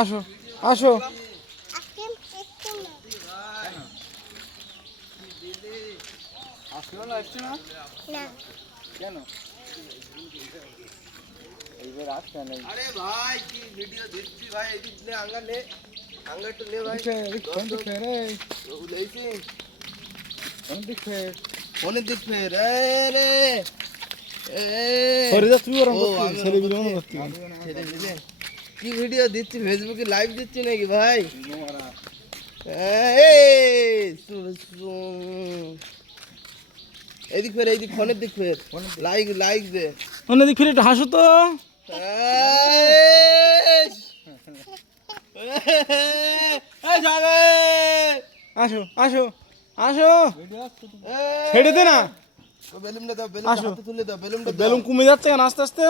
আসো আসো। কেন এইবার আসছে না? আরে ভাই কি ভিডিও দেখছি ভাই, এদিক লে আঙ্গা লে, আঙ্গা একটু লে ভাই। কোন দিক রে? ও লেইছি কোন দিক রে? কোন দিক রে? রে এ ফরিদা তুই ওরম করছিস, ছেলে ভিডিও করছিস। ছেলে ভিডিও কি ভিডিও দিচ্ছি? ফেসবুকে লাইভ দিচ্ছি নাকি ভাই? এদিক ফের, এইদিক ফোনের দিক ফের, লাইক লাইক দে। অন্যদিক ফিরে একটু হাসো তো। আসো আসো আসো, ছেড়ে দে না। বেলুনটা দাও, বেলুন হাতে তুলে দাও, বেলুন কমে যাচ্ছে কেন আস্তে আস্তে।